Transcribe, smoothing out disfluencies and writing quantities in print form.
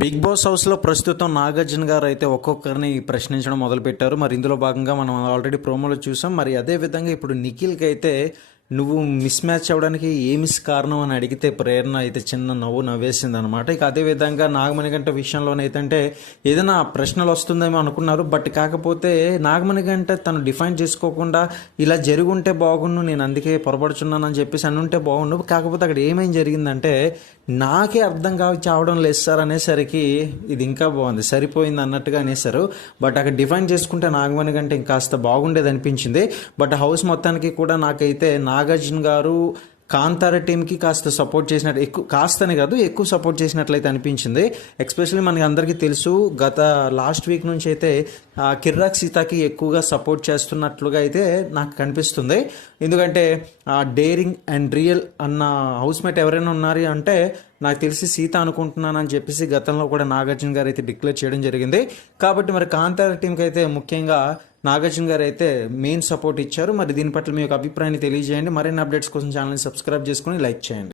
Big boss హౌస్లో ప్రస్తుతం నాగార్జున గారు అయితే ఒక్కొక్కరిని ప్రశ్నించడం మొదలుపెట్టారు. మరి ఇందులో భాగంగా మనం ఆల్రెడీ ప్రోమోలో చూసాం. మరి అదే విధంగా ఇప్పుడు నిఖిల్కి అయితే నువ్వు మిస్ మ్యాచ్ అవ్వడానికి ఏమి కారణం అని అడిగితే ప్రేరణ అయితే చిన్న నవ్వు నవ్వేసింది అనమాట. ఇక అదే విధంగా నాగమణిగంట విషయంలోనైతే ఏదైనా ప్రశ్నలు వస్తుందేమో అనుకున్నారు. బట్ కాకపోతే నాగమణిగంట తను డిఫైన్ చేసుకోకుండా ఇలా జరుగుంటే బాగుండు, నేను అందుకే పొరపడుచున్నానని చెప్పేసి అనుంటే బాగుండు. కాకపోతే అక్కడ ఏమేం జరిగిందంటే నాకే అర్థం చావడం లేదు సార్ అనేసరికి ఇది ఇంకా బాగుంది, సరిపోయింది అన్నట్టుగా అనేసారు. బట్ అక్కడ డిఫైన్ చేసుకుంటే నాగమణిగంట ఇంకాస్త బాగుండేది అనిపించింది. బట్ హౌస్ మొత్తానికి కూడా నాకైతే నాగార్జున గారు కాంతార టీంకి కాస్త సపోర్ట్ చేసినట్టు, కాస్తనే కాదు ఎక్కువ సపోర్ట్ చేసినట్లయితే అనిపించింది. ఎస్పెషల్లీ మనకి అందరికీ తెలుసు గత లాస్ట్ వీక్ నుంచి అయితే కిర్రాక్ సీతాకి ఎక్కువగా సపోర్ట్ చేస్తున్నట్లుగా అయితే నాకు కనిపిస్తుంది. ఎందుకంటే డేరింగ్ అండ్ రియల్ అన్న హౌస్మేట్ ఎవరైనా ఉన్నారు అంటే నాకు తెలిసి సీత అనుకుంటున్నానని చెప్పేసి గతంలో కూడా నాగార్జున గారు అయితే డిక్లేర్ చేయడం జరిగింది. కాబట్టి మరి కాంతార టీంకి అయితే ముఖ్యంగా నాగార్జున గారు అయితే మెయిన్ సపోర్ట్ ఇచ్చారు. మరి దీని పట్ల మీ యొక్క అభిప్రాయాన్ని తెలియజేయండి. మరిన్ని అప్డేట్స్ కోసం ఛానల్ని సబ్స్క్రైబ్ చేసుకుని లైక్ చేయండి.